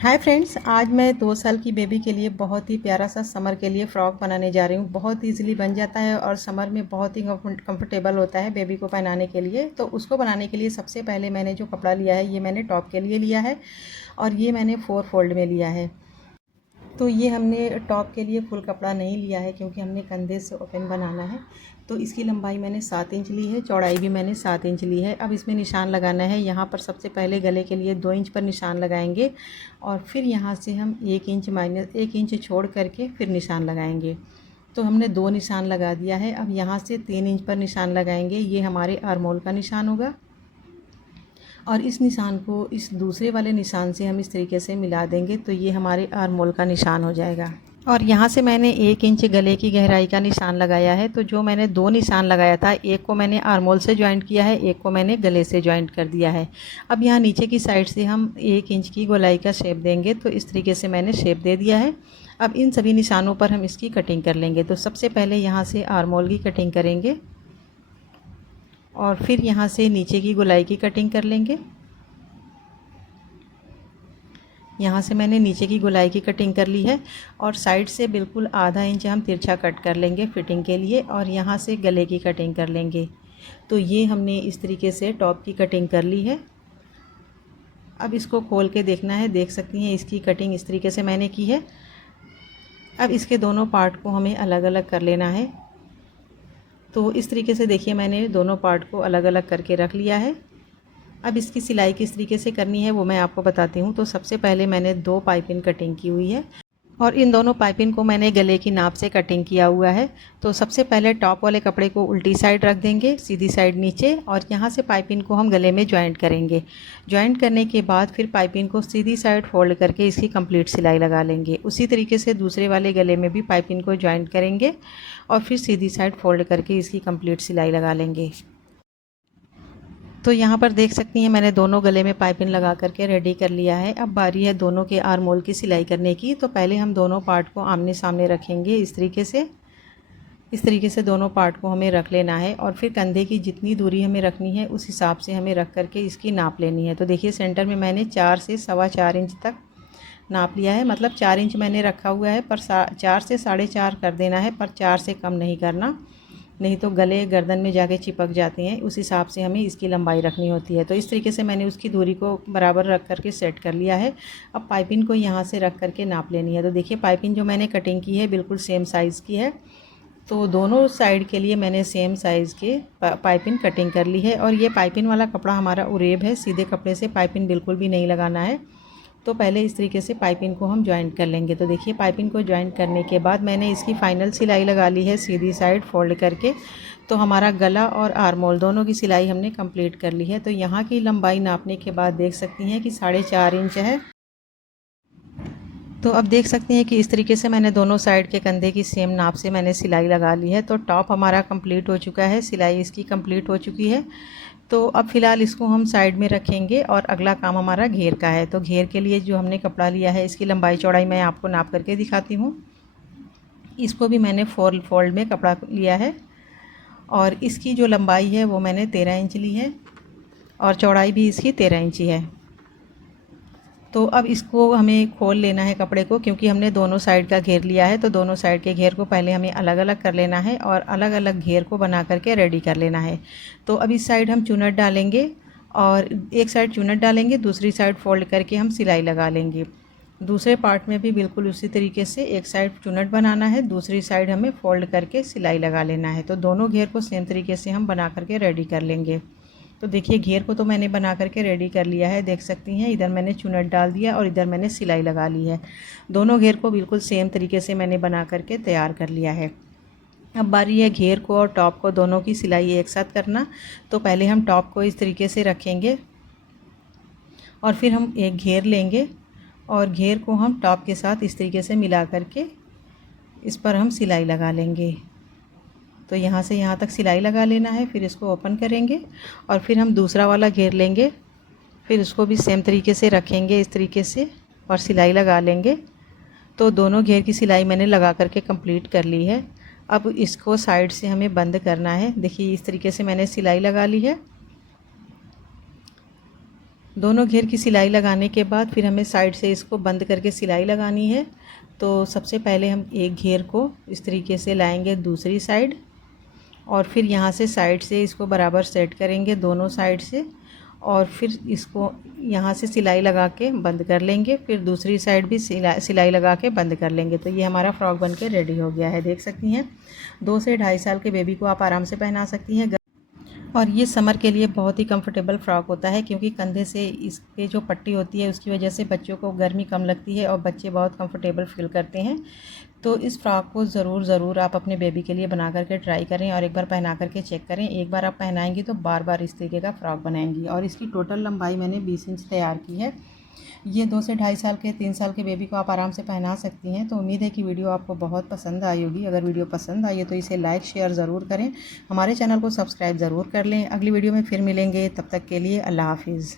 Hi friends, आज मैं 2 साल की बेबी के लिए बहुत ही प्यारा सा समर के लिए फ़्रॉक बनाने जा रही हूँ। बहुत इजीली बन जाता है और समर में बहुत ही कंफर्टेबल होता है बेबी को पहनाने के लिए। तो उसको बनाने के लिए सबसे पहले मैंने जो कपड़ा लिया है ये मैंने टॉप के लिए लिया है और ये मैंने 4 फोल्ड में लिया है। तो ये हमने टॉप के लिए फुल कपड़ा नहीं लिया है क्योंकि हमने कंधे से ओपन बनाना है। तो इसकी लंबाई मैंने 7 इंच ली है, चौड़ाई भी मैंने 7 इंच ली है। अब इसमें निशान लगाना है। यहाँ पर सबसे पहले गले के लिए 2 इंच पर निशान लगाएंगे और फिर यहाँ से हम 1 इंच छोड़ करके फिर निशान लगाएंगे। तो हमने 2 निशान लगा दिया है। अब यहाँ से 3 इंच पर निशान लगाएंगे। ये हमारे आर्मोल का निशान होगा और इस निशान को इस दूसरे वाले निशान से हम इस तरीके से मिला देंगे तो ये हमारे आर्मोल का निशान हो जाएगा। और यहाँ से मैंने 1 इंच गले की गहराई का निशान लगाया है। तो जो मैंने 2 निशान लगाया था, एक को मैंने आर्मोल से जॉइंट किया है, एक को मैंने गले से जॉइंट कर दिया है। अब यहाँ नीचे की साइड से हम 1 इंच की गोलाई का शेप देंगे। तो इस तरीके से मैंने शेप दे दिया है। अब इन सभी निशानों पर हम इसकी कटिंग कर लेंगे। तो सबसे पहले यहाँ से आर्मोल की कटिंग करेंगे और फिर यहाँ से नीचे की गोलाई की कटिंग कर लेंगे। यहाँ से मैंने नीचे की गोलाई की कटिंग कर ली है और साइड से बिल्कुल आधा इंच हम तिरछा कट कर लेंगे फिटिंग के लिए और यहाँ से गले की कटिंग कर लेंगे। तो ये हमने इस तरीके से टॉप की कटिंग कर ली है। अब इसको खोल के देखना है, देख सकती हैं इसकी कटिंग इस तरीके से मैंने की है। अब इसके दोनों पार्ट को हमें अलग अलग कर लेना है। तो इस तरीके से देखिए मैंने दोनों पार्ट को अलग अलग करके रख लिया है। अब इसकी सिलाई किस तरीके से करनी है वो मैं आपको बताती हूँ। तो सबसे पहले मैंने 2 पाइपिंग कटिंग की हुई है और इन दोनों पाइपिंग को मैंने गले की नाप से कटिंग किया हुआ है। तो सबसे पहले टॉप वाले कपड़े को उल्टी साइड रख देंगे, सीधी साइड नीचे, और यहाँ से पाइपिंग को हम गले में जॉइंट करेंगे। जॉइंट करने के बाद फिर पाइपिंग को सीधी साइड फोल्ड करके इसकी कंप्लीट सिलाई लगा लेंगे। उसी तरीके से दूसरे वाले गले में भी पाइपिंग को जॉइंट करेंगे और फिर सीधी साइड फोल्ड करके इसकी कंप्लीट सिलाई लगा लेंगे। तो यहाँ पर देख सकती हैं मैंने दोनों गले में पाइपिंग लगा करके रेडी कर लिया है। अब बारी है दोनों के आर्मोल की सिलाई करने की। तो पहले हम दोनों पार्ट को आमने सामने रखेंगे इस तरीके से दोनों पार्ट को हमें रख लेना है और फिर कंधे की जितनी दूरी हमें रखनी है उस हिसाब से हमें रख करके इसकी नाप लेनी है। तो देखिए सेंटर में मैंने 4 से 4.25 इंच तक नाप लिया है। मतलब 4 इंच मैंने रखा हुआ है, पर 4 से 4.5 कर देना है, पर 4 से कम नहीं करना, नहीं तो गले गर्दन में जाके चिपक जाते हैं। उस हिसाब से हमें इसकी लंबाई रखनी होती है। तो इस तरीके से मैंने उसकी दूरी को बराबर रख करके सेट कर लिया है। अब पाइपिंग को यहाँ से रख करके नाप लेनी है। तो देखिए पाइपिंग जो मैंने कटिंग की है बिल्कुल सेम साइज़ की है। तो दोनों साइड के लिए मैंने सेम साइज़ के पाइपिंग कटिंग कर ली है। और ये पाइपिंग वाला कपड़ा हमारा उरेब है, सीधे कपड़े से पाइपिंग बिल्कुल भी नहीं लगाना है। तो पहले इस तरीके से पाइपिंग को हम जॉइंट कर लेंगे। तो देखिए पाइपिंग को जॉइंट करने के बाद मैंने इसकी फ़ाइनल सिलाई लगा ली है सीधी साइड फोल्ड करके। तो हमारा गला और आर्मोल दोनों की सिलाई हमने कंप्लीट कर ली है। तो यहाँ की लंबाई नापने के बाद देख सकती हैं कि 4.5 इंच है। तो अब देख सकती हैं कि इस तरीके से मैंने दोनों साइड के कंधे की सेम नाप से मैंने सिलाई लगा ली है। तो टॉप हमारा कंप्लीट हो चुका है, सिलाई इसकी कंप्लीट हो चुकी है। तो अब फ़िलहाल इसको हम साइड में रखेंगे और अगला काम हमारा घेर का है। तो घेर के लिए जो हमने कपड़ा लिया है इसकी लंबाई चौड़ाई मैं आपको नाप करके दिखाती हूँ। इसको भी मैंने 4 फोल्ड में कपड़ा लिया है और इसकी जो लंबाई है वो मैंने 13 इंच ली है और चौड़ाई भी इसकी 13 इंच ही है। तो अब इसको हमें खोल लेना है कपड़े को, क्योंकि हमने दोनों साइड का घेर लिया है। तो दोनों साइड के घेर को पहले हमें अलग अलग कर लेना है और अलग अलग घेर को बना करके रेडी कर लेना है। तो अब इस साइड हम चुनट डालेंगे और एक साइड चुनट डालेंगे, दूसरी साइड फोल्ड करके हम सिलाई लगा लेंगे। दूसरे पार्ट में भी बिल्कुल उसी तरीके से एक साइड चुनट बनाना है, दूसरी साइड हमें फोल्ड करके सिलाई लगा लेना है। तो दोनों घेर को सेम तरीके से हम बना करके रेडी कर लेंगे। तो देखिए घेर को तो मैंने बना करके रेडी कर लिया है, देख सकती हैं इधर मैंने चुनट डाल दिया और इधर मैंने सिलाई लगा ली है। दोनों घेर को बिल्कुल सेम तरीके से मैंने बना करके तैयार कर लिया है। अब बारी है घेर को और टॉप को दोनों की सिलाई एक साथ करना। तो पहले हम टॉप को इस तरीके से रखेंगे और फिर हम एक घेर लेंगे और घेर को हम टॉप के साथ इस तरीके से मिला करके इस पर हम सिलाई लगा लेंगे। तो यहाँ से यहाँ तक सिलाई लगा लेना है, फिर इसको ओपन करेंगे और फिर हम दूसरा वाला घेर लेंगे, फिर उसको भी सेम तरीके से रखेंगे इस तरीके से और सिलाई लगा लेंगे। तो दोनों घेर की सिलाई मैंने लगा करके कंप्लीट कर ली है। अब इसको साइड से हमें बंद करना है। देखिए इस तरीके से मैंने सिलाई लगा ली है। दोनों घेर की सिलाई लगाने के बाद फिर हमें साइड से इसको बंद करके सिलाई लगानी है। तो सबसे पहले हम एक घेर को इस तरीके से लाएंगे दूसरी साइड, और फिर यहाँ से साइड से इसको बराबर सेट करेंगे दोनों साइड से, और फिर इसको यहाँ से सिलाई लगा के बंद कर लेंगे। फिर दूसरी साइड भी सिलाई लगा के बंद कर लेंगे। तो ये हमारा फ्रॉक बन के रेडी हो गया है, देख सकती हैं। 2 से 2.5 साल के बेबी को आप आराम से पहना सकती हैं। और ये समर के लिए बहुत ही कंफर्टेबल फ्रॉक होता है, क्योंकि कंधे से इसके जो पट्टी होती है उसकी वजह से बच्चों को गर्मी कम लगती है और बच्चे बहुत कंफर्टेबल फील करते हैं। तो इस फ्रॉक को ज़रूर आप अपने बेबी के लिए बना करके ट्राई करें और एक बार पहना करके चेक करें। एक बार आप पहनाएंगी तो बार बार इस तरीके का फ़्रॉक बनाएंगी। और इसकी टोटल लंबाई मैंने 20 इंच तैयार की है। ये 2 से 2.5 साल के 3 साल के बेबी को आप आराम से पहना सकती हैं। तो उम्मीद है कि वीडियो आपको बहुत पसंद आई होगी। अगर वीडियो पसंद आई है तो इसे लाइक शेयर ज़रूर करें, हमारे चैनल को सब्सक्राइब ज़रूर कर लें। अगली वीडियो में फिर मिलेंगे, तब तक के लिए अल्लाह हाफिज़।